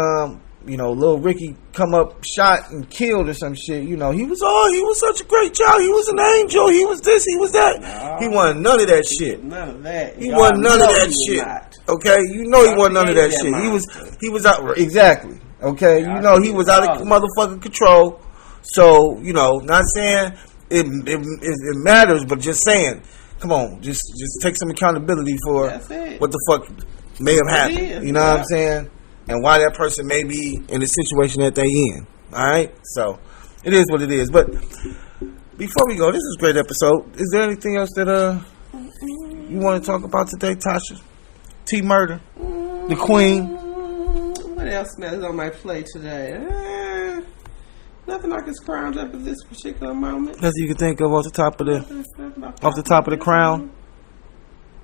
little Ricky come up shot and killed or some shit. He was such a great child. He was an angel. He was this. He was that. No, he wasn't none of that shit. None of that. He wasn't none of that shit. Okay, he wasn't none of that shit. He was out exactly. Okay, he was out of motherfucking control. So not saying it matters, but just saying, come on, just take some accountability for what the fuck. may have happened. You know what I'm saying? And why that person may be in the situation that they in. All right? So, it is what it is. But before we go, this is a great episode. Is there anything else that you want to talk about today, Tasha? T Murder, the Queen. What else is on my plate today? Nothing I can scrounge up at this particular moment. Nothing you can think of off the top of the crown.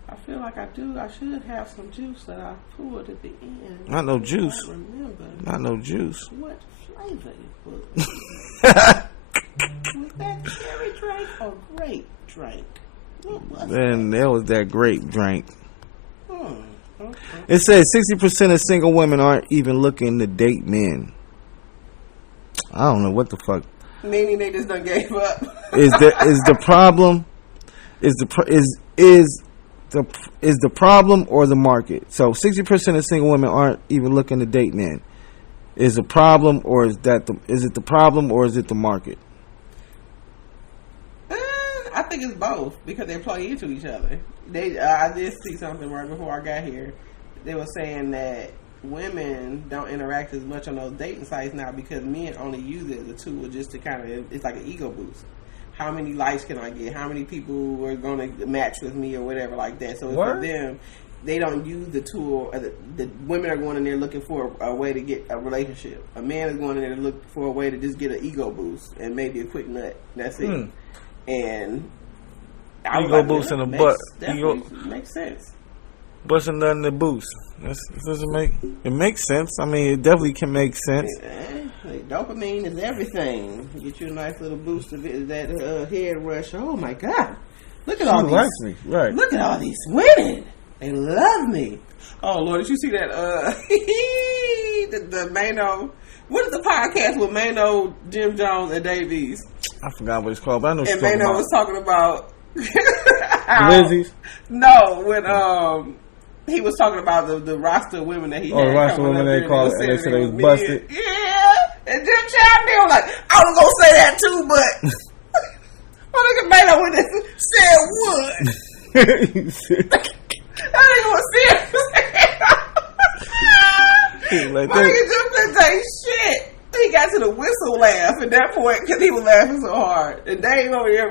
I feel like I do. I should have some juice that I poured at the end. Not no juice. I remember. Not no juice. What flavor it was? Was that cherry drink or grape drink? What was Then there was that grape drink. Okay. It says 60% of single women aren't even looking to date men. I don't know what the fuck. Meaning they just done gave up. Is the problem or the market? So 60% of single women aren't even looking to date men. Is the problem or is it the problem or is it the market? I think it's both because they play into each other. I did see something right before I got here. They were saying that women don't interact as much on those dating sites now because men only use it as a tool just to kind of, it's like an ego boost. How many likes can I get? How many people are going to match with me or whatever like that? So for them, they don't use the tool. The women are going in there looking for a way to get a relationship. A man is going in there to look for a way to just get an ego boost and maybe a quick nut. That's it. And ego boost in the butt. Makes sense. Busting nothing to boost. It makes sense. I mean, it definitely can make sense. Dopamine is everything. Get you a nice little boost of it, that head rush. Oh my God! Look at all these. Likes me. Right. Look at all these women. They love me. Oh Lord, did you see that? The Mano. What is the podcast with Mano, Jim Jones, and Dave East? I forgot what it's called, but I know. And Mano was talking about Glizzies. No, when he was talking about the roster of women that he had. Oh, the roster of women they called, and they said they was busted. Yeah, and Jim Jones, they were like, I was gonna say that too, but my nigga Mano when they said what? I didn't want to see it. My nigga jumped and say shit. He got to the whistle laugh at that point because he was laughing so hard. And Dave over here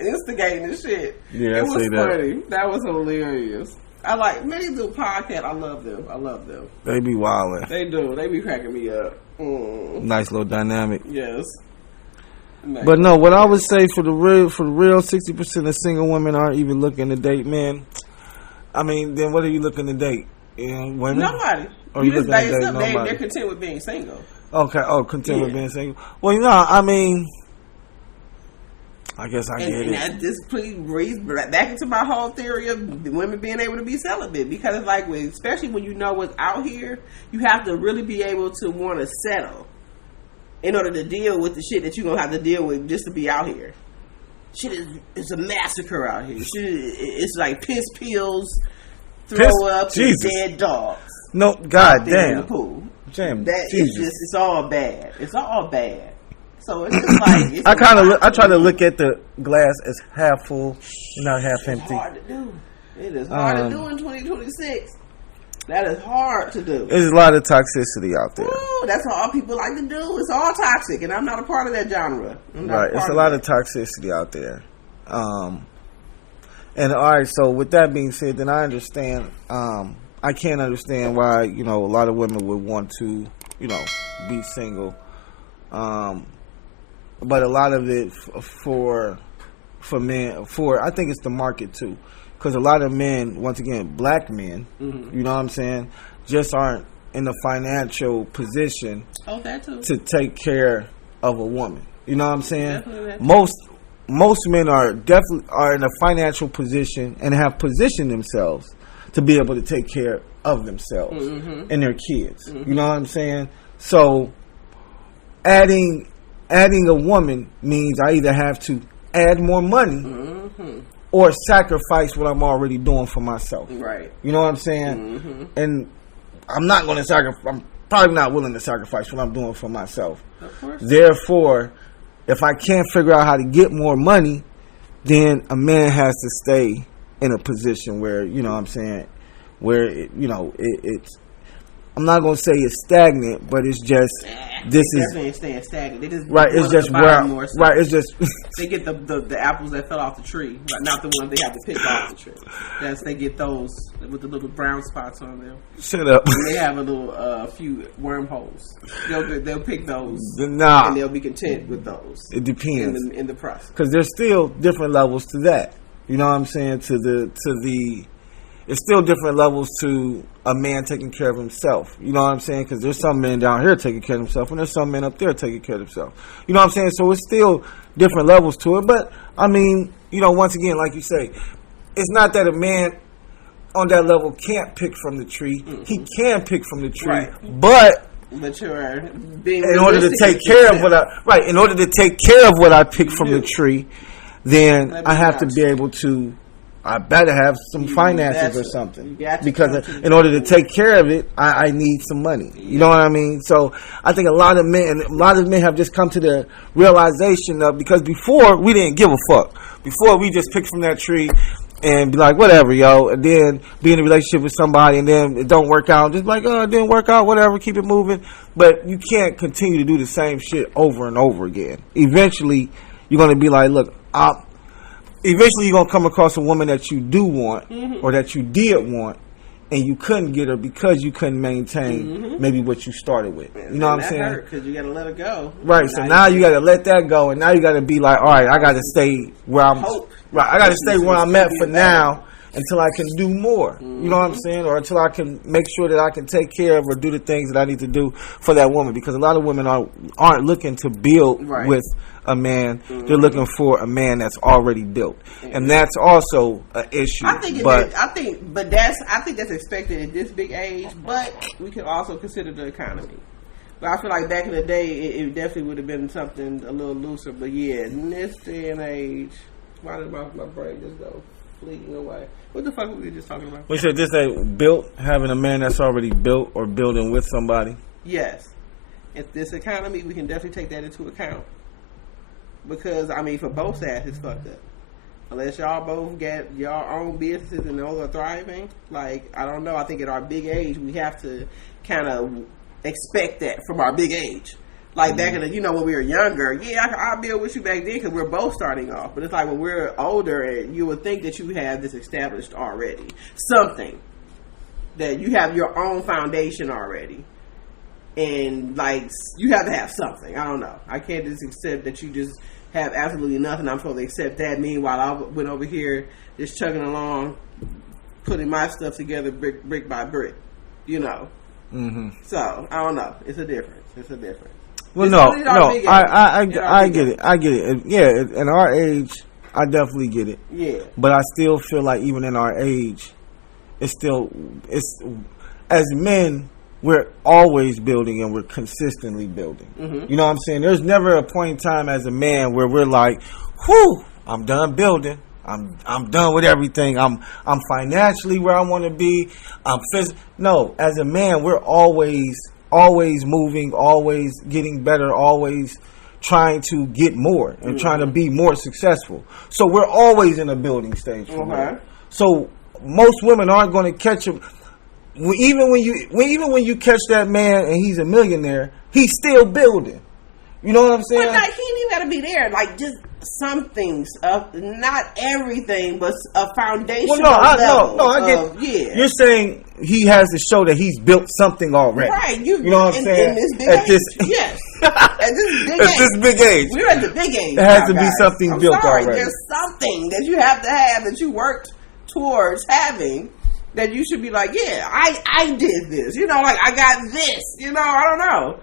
instigating the shit. Yeah, it was funny. That was hilarious. When they do a podcast, I love them. They be wildin'. They do. They be cracking me up. Nice little dynamic. Yes. Nice. But no, what I would say for the real 60% of single women aren't even looking to date men. I mean, then what are you looking to date? Women? Nobody. Or you just base up. Nobody? They're content with being single. Okay. Oh, content with being single. Well, I mean, I guess I get it. And that just please breathe back into my whole theory of women being able to be celibate, because it's like, especially when you know what's out here, you have to really be able to want to settle in order to deal with the shit that you're gonna have to deal with just to be out here. Shit is a massacre out here. It's like piss pills, throw up, and dead dogs. No, goddamn. In the pool. Damn, it's all bad. It's all bad. So it's just like I try to look at the glass as half full, not half empty. It's hard to do. It is hard to do in 2026. That is hard to do. There's a lot of toxicity out there. Ooh, that's all people like to do. It's all toxic, and I'm not a part of that genre. Right, it's a lot of toxicity out there. And all right, so with that being said, then I understand. I can't understand why a lot of women would want to be single. But a lot of it for men, I think it's the market too. Because a lot of men, once again, black men, you know what I'm saying, just aren't in the financial position to take care of a woman. You know what I'm saying? Most men are definitely in a financial position and have positioned themselves to be able to take care of themselves and their kids. You know what I'm saying? So adding a woman means I either have to add more money or sacrifice what I'm already doing for myself. Right. You know what I'm saying? And I'm not going to sacrifice. I'm probably not willing to sacrifice what I'm doing for myself. Of course. Therefore, if I can't figure out how to get more money, then a man has to stay in a position where, you know what I'm saying, where it's. I'm not gonna say it's stagnant, but it's just definitely ain't staying stagnant. They just right. It's just where right. It's just they get the apples that fell off the tree, not the ones they have to pick off the tree. They get those with the little brown spots on them. Shut up. And they have a little few wormholes. They'll pick those. And they'll be content with those. It depends in the process because there's still different levels to that. You know what I'm saying? It's still different levels to a man taking care of himself. You know what I'm saying? Because there's some men down here taking care of themselves, and there's some men up there taking care of themselves. You know what I'm saying? So it's still different levels to it. But, I mean, once again, like you say, it's not that a man on that level can't pick from the tree. Mm-hmm. He can pick from the tree. Right. But you're being in order to take care of in order to take care of what I pick from the tree, then I have to be able to. I better have some finances or something because in order to take care of it, I need some money. You know what I mean? So I think a lot of men have just come to the realization of, because before we didn't give a fuck. Before we just picked from that tree and be like, whatever, yo, and then be in a relationship with somebody and then it don't work out. Just like, oh, it didn't work out, whatever, keep it moving. But you can't continue to do the same shit over and over again. Eventually, you're going to be like, look, eventually you're going to come across a woman that you do want or that you did want and you couldn't get her because you couldn't maintain maybe what you started with. You know what I'm saying? Because you got to let her go. Right. So now you got to let that go, and now you got to be like, all right, I got to stay where I'm. Right. I got to stay where I'm at for now until I can do more. You know what I'm saying? Or until I can make sure that I can take care of or do the things that I need to do for that woman. Because a lot of women aren't looking to build with a man. They're looking for a man that's already built, and that's also an issue. I think that's expected at this big age. But we can also consider the economy. But I feel like back in the day, it definitely would have been something a little looser. But yeah, in this day and age, why did my brain just go fleeting away? What the fuck were we just talking about? We said this ain't built, having a man that's already built or building with somebody. Yes, if this economy, we can definitely take that into account. Because, I mean, for both sides, it's fucked up. Unless y'all both get your own businesses and those are thriving, like, I don't know. I think at our big age, we have to kind of expect that from our big age. Like, back in the, when we were younger, I'll build with you back then because we're both starting off. But it's like when we're older, you would think that you have this established already. Something. That you have your own foundation already. And, like, you have to have something. I don't know. I can't just accept that you just have absolutely nothing. I'm supposed to accept that. Meanwhile, I went over here just chugging along, putting my stuff together brick by brick. So, I don't know. It's a difference. Well, I get it. I get it. Yeah, in our age, I definitely get it. Yeah. But I still feel like even in our age, it's as men, we're always building and we're consistently building. You know what I'm saying? There's never a point in time as a man where we're like, whew, I'm done building. I'm done with everything. I'm financially where I want to be. No, as a man, we're always moving, always getting better, always trying to get more and trying to be more successful. So we're always in a building stage. So most women aren't going to catch him. Even when you catch that man and he's a millionaire, he's still building. You know what I'm saying? But he ain't even got to be there. Like, just some things, not everything, but a foundational level. No, I get. Yeah. You're saying he has to show that he's built something already. Right. You know what I'm saying? In this big age. Yes. At this big age. We're at the big age. There has to be something built already. There's something that you have to have that you worked towards having. That you should be like, yeah, I did this. Like, I got this. I don't know.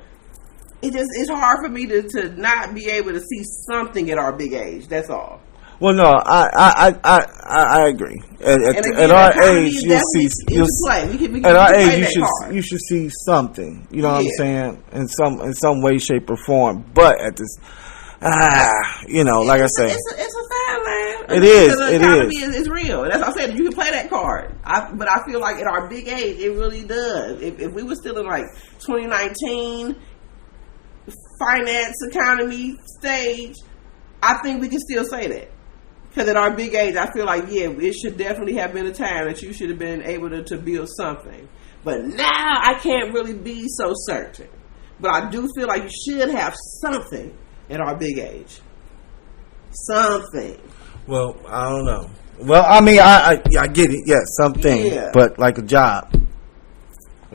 It's hard for me to not be able to see something at our big age. That's all. Well, no, I agree. At our age, you should see something. You know what I'm saying? In some way, shape, or form. But at this, like I say, it's a fine line. It is. It's real. That's what I said. You can play that card. But I feel like at our big age, it really does. If we were still in like 2019 finance economy stage, I think we can still say that. Because at our big age, I feel like, yeah, it should definitely have been a time that you should have been able to build something. But now I can't really be so certain. But I do feel like you should have something at our big age. Something. Well, I don't know. Well, I mean, I get it. Yeah, something. Yeah. But like a job.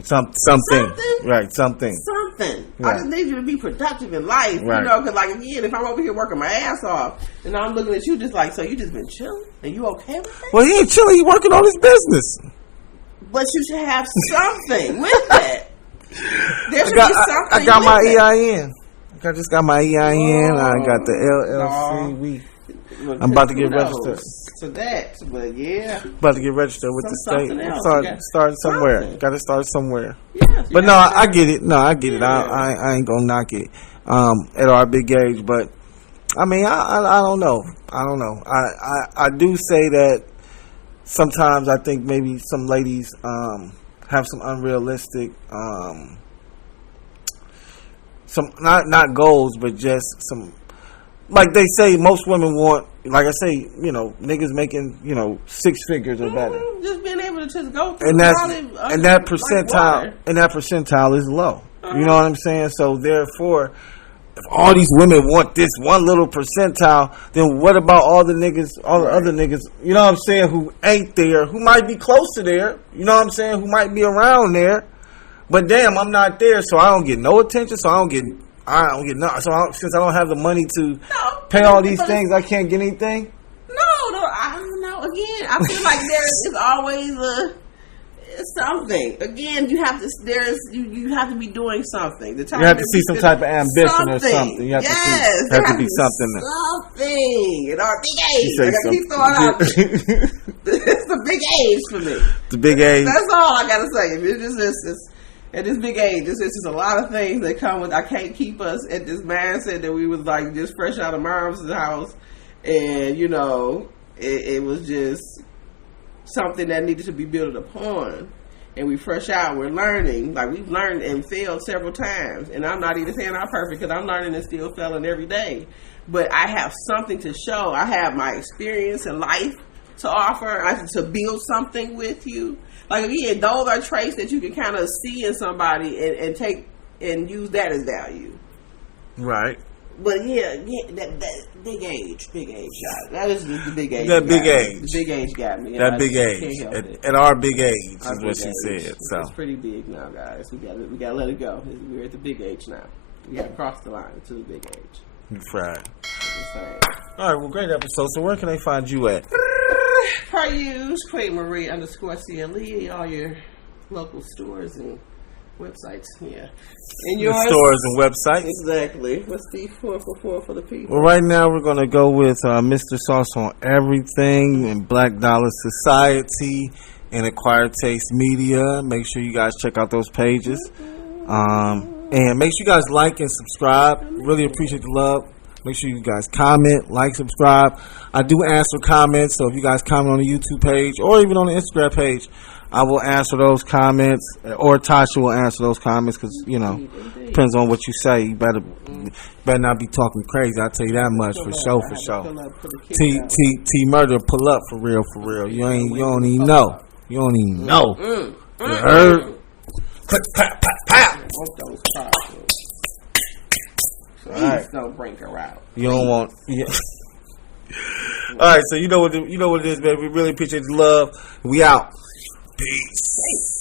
Something. Right, something. Something. Right. I just need you to be productive in life. Right. You know, because like, again, if I'm over here working my ass off, and I'm looking at you just like, so you just been chilling? And you okay with that? Well, he ain't chilling. He working on his business. But you should have something with that. There should be something. I got my with that. EIN. I just got my EIN. I got the LLC. I'm about to get registered. To that, but yeah. About to get registered with the state. Start somewhere. Got to start somewhere. Yes, but no, I get it. No, I get it. I ain't gonna knock it. At our big age, but I mean, I don't know. I don't know. I do say that sometimes I think maybe some ladies have some unrealistic some not goals, but just some. Like they say, most women want, like I say, niggas making, 6 figures or better. Just being able to just go through and that percentile is low. You know what I'm saying? So therefore, if all these women want this one little percentile, then what about all the other niggas, you know what I'm saying, who ain't there, who might be close to there, you know what I'm saying, who might be around there, but damn, I'm not there, so I don't get no attention, so I don't get nothing. So since I don't have the money to pay all these things, I can't get anything. No, I don't know. Again, I feel like there is always something. Again, you have to be doing something. You have to see some type of ambition or something. You have to be something. Something at our big age. I gotta keep throwing out. It's the big age for me. The big age. That's all I gotta say. It's at this big age, it's just a lot of things that come with. I can't keep us at this mindset that we was like just fresh out of mom's house, and it was just something that needed to be built upon. And we fresh out, we're learning. Like we've learned and failed several times, and I'm not even saying I'm perfect because I'm learning and still failing every day. But I have something to show. I have my experience in life to offer. To build something with you. Like again, those are traits that you can kind of see in somebody and take and use that as value. Right. But yeah, that big age, guys. That is the big age. That big age. The big age got me. That big age. At our big age is what she said. So it's pretty big now, guys. We gotta let it go. We're at the big age now. We gotta cross the line to the big age. Right. All right. Well, great episode. So where can they find you at? Per use, Queen Marie _CLE, all your local stores and websites. Yeah. And yours? Stores and websites. Exactly. What's the 444 for the people? Well, right now we're going to go with Mr. Sauce on everything and Black Dollar Society and Acquired Taste Media. Make sure you guys check out those pages. And make sure you guys like and subscribe. Really appreciate the love. Make sure you guys comment, like, subscribe. I do answer comments, so if you guys comment on the YouTube page or even on the Instagram page, I will answer those comments, or Tasha will answer those comments because, depends on what you say. You better not be talking crazy. I'll tell you that much for sure. T Murder, pull up for real. You don't even know. You heard? Click, clap, clap. Please don't bring her out. You don't want. Yeah. All right, so you know what it is, baby. We really appreciate the love. We out. Peace.